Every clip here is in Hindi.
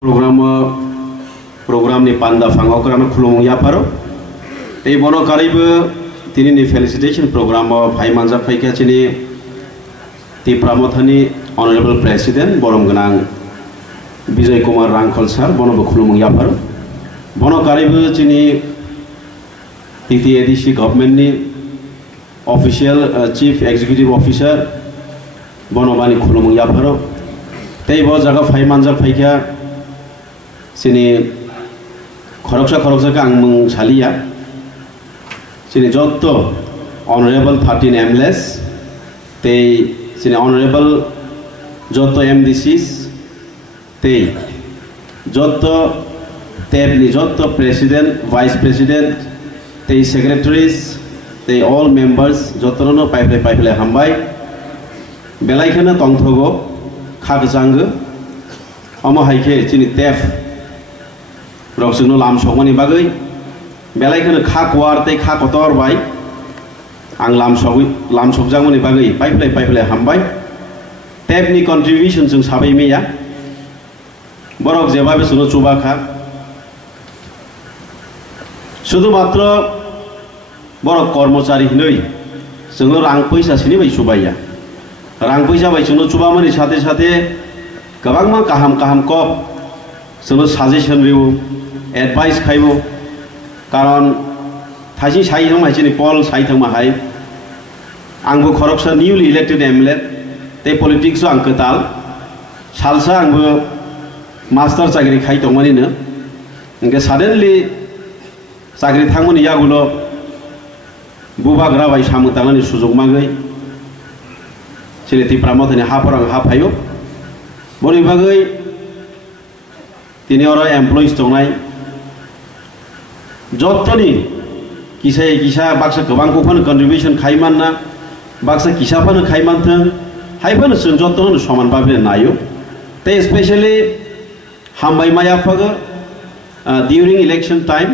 program ni panda fangau kerana khulumung ya paro tei bono karaibo tini ni felicitation program phai manjak phaikha chini ti pramothani honorable president borom ganang Bijay Kumar Rangkhal sir bono bo khulumung ya paro bono karaibo chini titi ADC government ni official chief executive officer bono bani khulumung ya paro tei bo jaga phai manjak phaikha sini khoroksa ka angmung salia sini jotto honorable 13 MLS tei sini honorable jotto MDCs tei jotto tebni jotto president vice president tei secretaries tei all members jotto no paipele hambai belai khana tongthogo khagjango amo haike sini tef Roksino lam sokmani bagai belai kono kha kuar tei kha kotor bai ang lam sokjangmani bagai paipele hambai tap ni contribution जों sabai meya borok jebabe suno chuba kha শুধুমাত্র borok কর্মচারী hinoi जों rang paisa sini bai chubaya rang paisa bai suno chuba mani साथे साथे gabangma kaham kop suno suggestion riu advice khaibo karon thaisi sai thang mai chini pol sai thang ma hai angbo khoroksa newly elected MLA te politics ang ketal salsa angbo master chakri khai tongmani no inge suddenly chakri thangmani yagulo bubagra bai samung tanglani sujog magai chini ti pramothani haporang ha phayo boni bagai tini oro employees tongnai jottoni kisa baksa gobang kophano contribution khaiman na baksa kisa phano khaiman thang haibano sun jottono saman babe nayo te especially hambai maya phaga during election time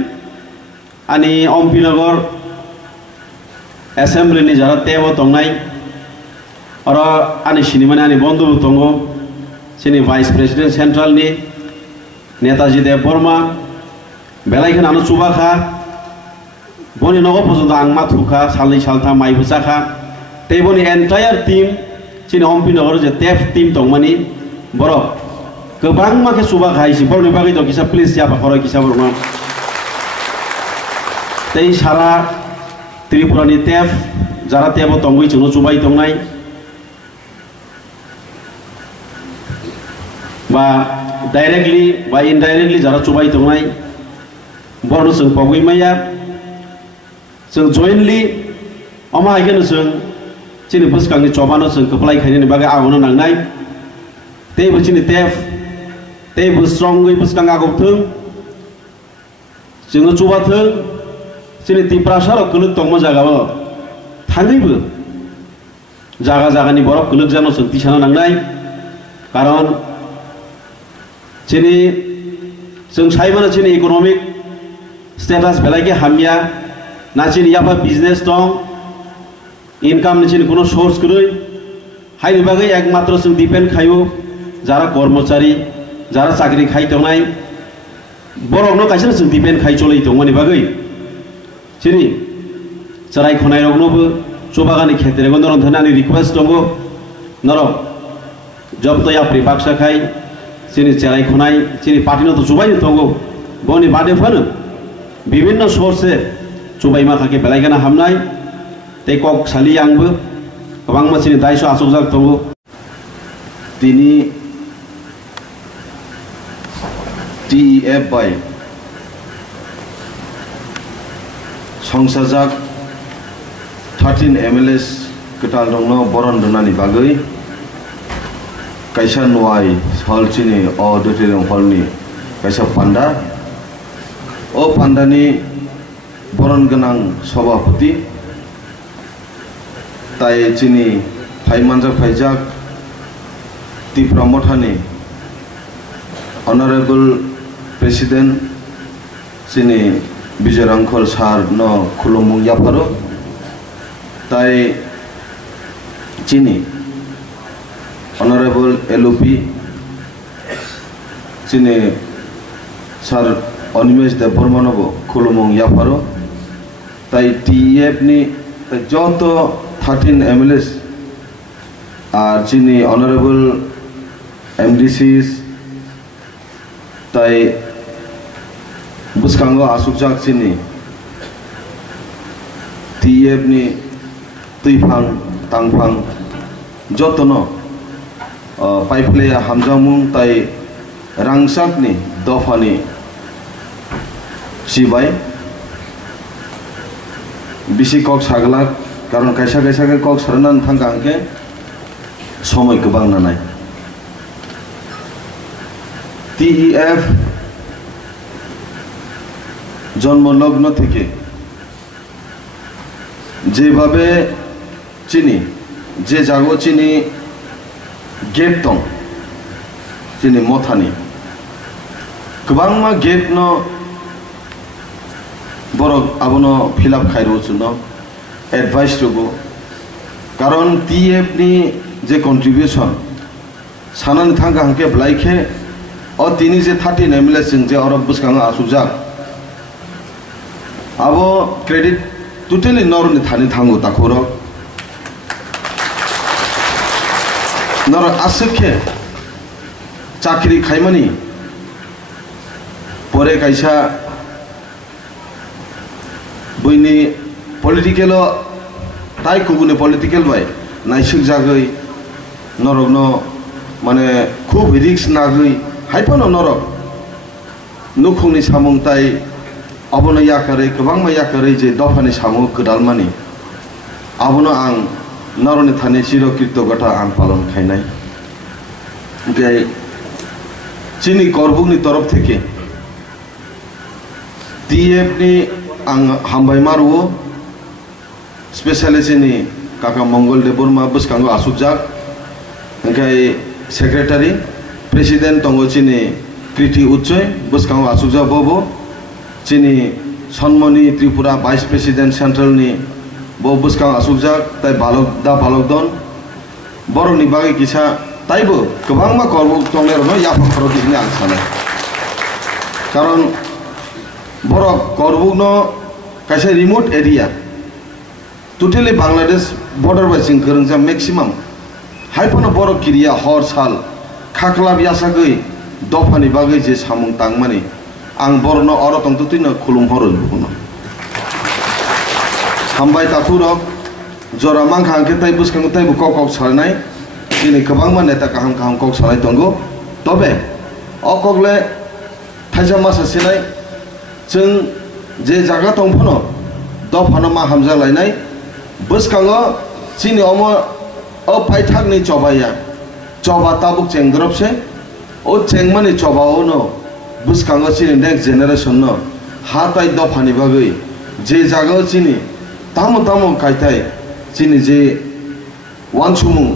ani Ompinagar assembly ni jara tebo tongnai oro ani sinimani ani bondhu tongo sini vice president central ni Netaji Dev Burma belai kan anu chuba kha boni nogo pojonto ang mathuka salni saltha mai busa kha tei boni entire team chini Ompinagar je tef team tongmani borok gobang ma ke chuba khai si borni bagai to kisa please ya pakhoro kisa borma tei sara Tripura ni tef jara tebo tongui chuno chubai tongnai ba directly by indirectly jara chubai tongnai borno जों pogui maya जों jointly ama haigeno जों chini buskangni chobano जों keplai khaini bagai agono nangnai tei buchini tef tei busrongui buskang agobthung जों chubathung chini tiprasaro kuluk tongmo jagao thangaibo jaga ni borok kuluk jano जों tisano nangnai karon chini जों saimana chini economic status belai ke hamya na chini yapa business tong income ni chini kono source kurui haini bagai ekmatro जों depend khayo jara kormachari jara chakri khai tongnai borok no kaisa जों depend khai cholai tongmani bagai chini charai khonai rok no bo chobagani khetre go noron thanani request tongo norok job to ya pribaksa khai chini cherai khonai chini party no to chubai tongo boni bade phano bibhinno source chubai ma khake belai gana hamnai tei kok sali angbo gobang ma chini daisho asokjak tongo tini TEF by songsajak 13 MLS ketal dongno boron donani bagai kaisa nuai hall chini auditorium hall ni kaisa panda o panda ni boron ganang sabapati tai chini phaimanjak phaijak ti pramothani honorable president chini Bijay Rangkhal sir no khulumung yaparo tai chini honorable LOP chini sar Onimesh Debormanobo khulumung yaparo tai TEF ni joto 13 MLAs আর যিনি অনারেবল MDCs তাই বুসকাঙ্গ আসুকজাক যিনি TEF ni তুইফাং তাংফাং যতন পাইফ্লেয়া হামজামুং তাই রাংসাকনি দফানি সিবাই বিসি কক সাগলাক কারণ কাইসা কাইসাকে কক সারানান থাঙ্গাকে সময় গোबां নানাই TEF জন্মলগ্ন থেকে যেভাবে চিনি যে জাগো চিনি गेट दं चिनि मथानि गोबां मा गेट न बरक आबनो फिलआप खायरो जुनो एडभाइस रुगो कारण TEF नि जे कंट्रीब्यूशन सानानि थांगा हांके ब्लाइखे अ तिनि जे 13 MLAs जों जे अरब बुसकांगा आसुजाक आबो क्रेडिट टोटली नरनि थानि थांगो ताखुरो नर आसुखे चाकरी खायमानि परे कायसा बैनि पलिटिकल ताई कुगुनि पलिटिकल बाय नायसुक जागै नरकनो माने खूब रिक्स नागै हायफानो नरक नुखुंनि सामुं ताई अबनो याकारै गोबां मा याकारै जे दफानि सामुं गोदालमानि आबनो आं नरनि थाने चिर कृतज्ञता आं पालन खायनाय ओमफ्राय चिनि करबुकनि तरफ थेके TEF नि आं हामबाय मारुओ स्पेशली चिनि काका मंगल देबरमा बुसकांगो आसुजाक ओमफ्राय सेक्रेटारि प्रेसिडेंट दंगो चिनि प्रीति उच्चय बुसकांगो आसुजाक बबो चिनि सनमनि त्रिपुरा वाइस प्रेसिडेंट सेंट्रल नि बो बुसकां आसुकजाक ताई बालक दन बरनि बागै किसा ताइबो गोबां मा करबुक दंलेरनो याफा खरदिनि आं सानो कारण बरक करबुकनो कायसे remote area totally Bangladesh border बायसिं गोरोंजा मैक्सिमाम हायफानो बरक किरिया हर साल खाख्लाब यासागै दफानि बागै जे सामुं तांमानि आं बरनो अरतंग तुतिनो खुलुम हरो बुनो हामबाय ताखुरक जरा मांखा हांखे ताई बुसकांगो ताई बुक कक सारनाय दिनै गोबां मा नेता काहाम काहाम कक सारनाय दंगो तबे अकगले थाइजा मासा सिनाय जों जे जागा दंफनो दफानो मा हामजा लायनाय बुसकांगो चिनि अमो अ पाइथाकनि चबाया चबा ताबुक चेंग्रबसे ओ चेंगमानि चबाओनो बुसकांगो चिनि नेक्स्ट जेनेरेशन न हा ताई दफानि बागै जे जागा चिनि तामो तामो कायताय चिनि जे वानसुमुं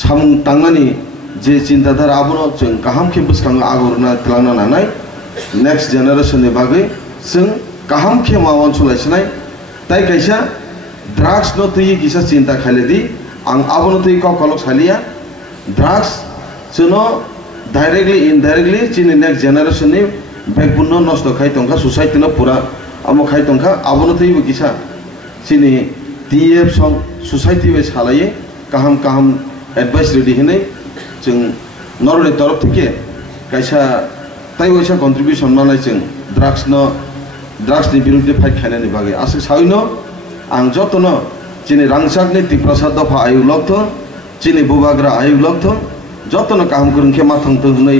सामुं तांनानि जे चिन्ताधारा आबनो जों गाहाम के बुसकांगो आगरना तलांना नानाय नेक्स्ट जेनेरेशन नि बागै जों गाहाम के मावन सलायसनाय ताई कायसा ड्राग्स न तै किसा चिन्ता खालेदि आं आबनो तै कलक सालिया ड्राग्स जोनो डाइरेक्टली इनडाइरेक्टली चिनि नेक्स्ट जेनेरेशन नि बेकबोन न नष्ट खाय तंखा सोसाइटी न पूरा आमो खाय तंखा आबनो तैबो किसा चिनि TEF सं सोसाइटी वे सालाये काहाम काहाम एडवाइस रेडी होने जों नरनि तरफ थेके कायसा ताई वैसा कंट्रीब्यूशन मानाय जों ड्राग्सनि बिरुद्धे फाइट खायनायनि बागै आसो साइनो आं जतनो चिनि रांसाकनि तिप्रसाद दफा आयुग लग्थ चिनि बुबाग्रा आयुग लग्थ जतनो काहाम गोरोंखे माथांथ होनै